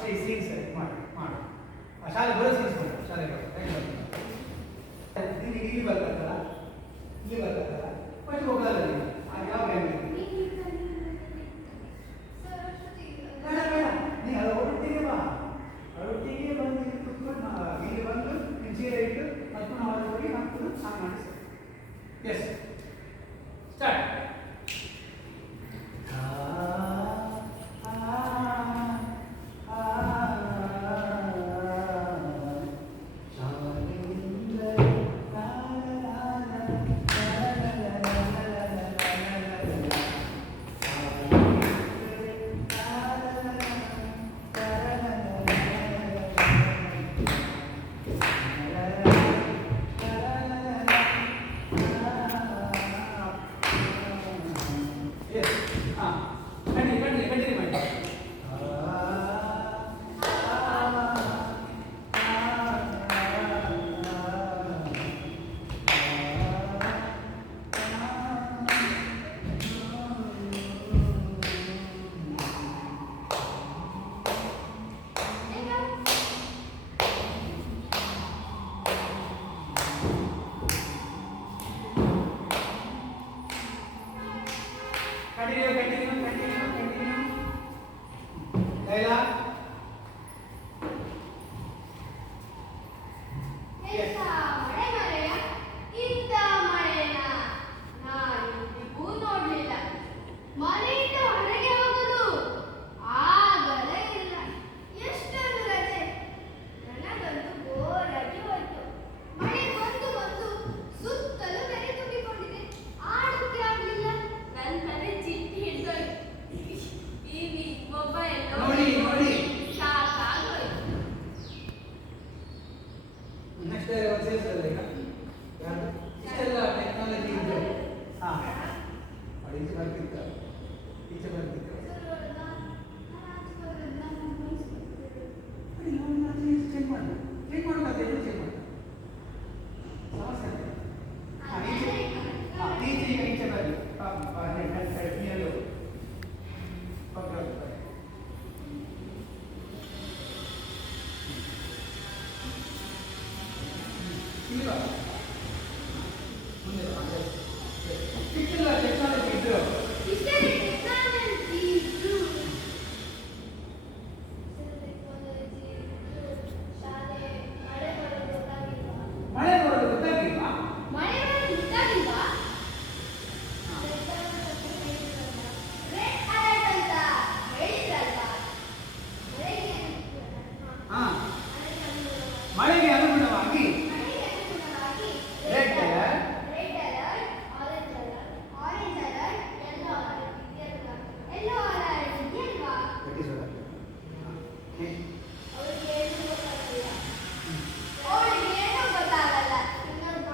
ಸರಿ ಈ ಸರಿ ಮಾಡಿ ಮಾಡಿ ಆ ಶಾಲೆ ಬರೋ ಸೀನ್ಸ್ ಮಾಡಿ ಶಾಲೆ ನೀನು ಇಲ್ಲಿ ಬರ್ಬೇಕಲ್ಲ? ಇಲ್ಲಿ ಬರ್ಬೇಕಲ್ಲ? ಫಸ್ಟ್ ಹೋಗಲ್ಲ ಯಾವ ಬ್ಯಾಂಕ್ video getting ಒಬ್ಬ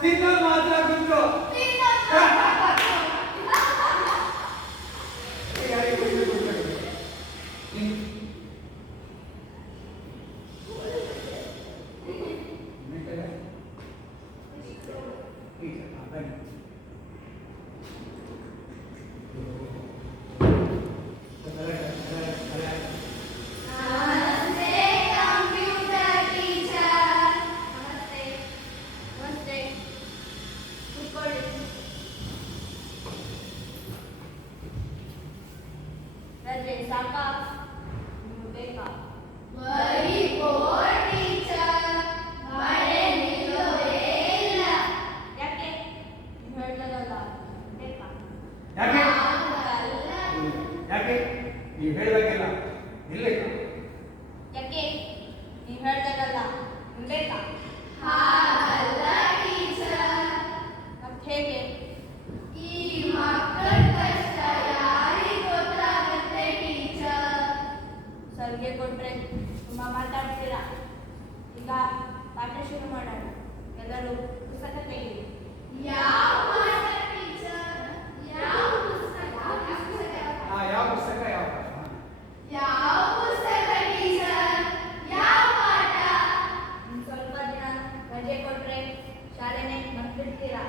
ತಿನ್ನೋದು ಮಾತ್ರ ನೀವು ಹೇಳ್ದಾಗೆಲ್ಲ ನಿಲ್ಬೇಕಾ ಯಾಕೆ ನೀವು ಹೇಳ್ದಾಗಲ್ಲ ನಿಲ್ಬೇಕಾ ಹಾಗಲ್ಲ ತುಂಬ ಮಾತಾಡ್ತೀರಾ? ಈಗ ಪಾಠ ಶುರು ಮಾಡೋಣ. ಎಲ್ಲರೂ ಪುಸ್ತಕ ತೆಗೆಯಿರಿ ಯಾವ ಸ್ವಲ್ಪ ದಿನ ರಜೆ ಕೊಟ್ರೆ ಶಾಲೆನೇ ಬಂದ್ಬಿಡ್ತೀರಾ